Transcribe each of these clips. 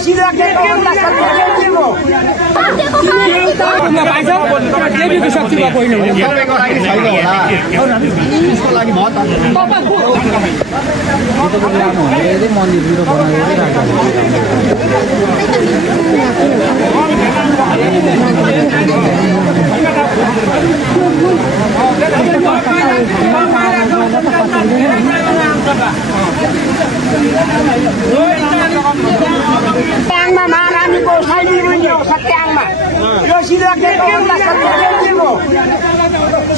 सिधा के महारानीको शैली हो सत्याङमा यो सिधा के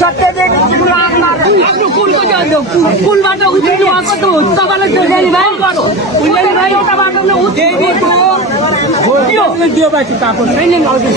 सत्यदेखि पुलबाट उठ्नु आएको त तपाईँलाई डेली भाइ एउटा बाटोमा उठ्यो बाटो ताको ट्रेनिङ आउँदैछ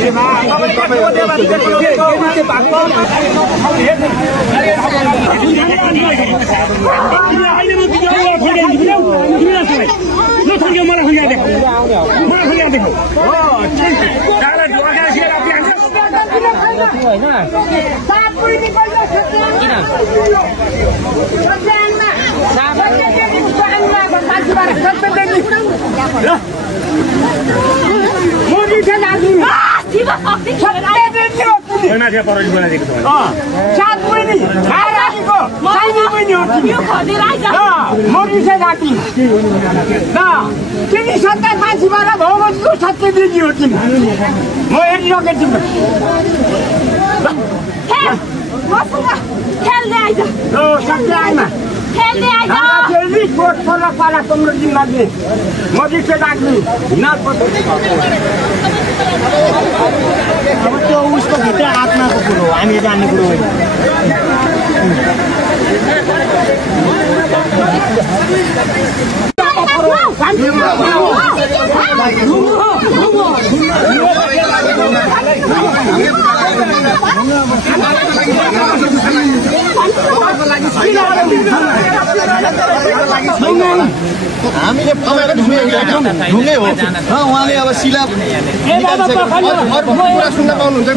सत्ता फाँसीबाट भगवतीको सत्य दिदी हो किन म हेरिसकेको छु सत्याङमा कोट पर्ला पाला 15 दिन लाग्ने मजिस्ट्रेट लाग्ने अब त्यो उसको भित्र आत्माको कुरो हो हामी जान्ने कुरो होइन हामीले ढुङ्गे हो उहाँले अब शिला कुरा सुन्न पाउनुहुन्छ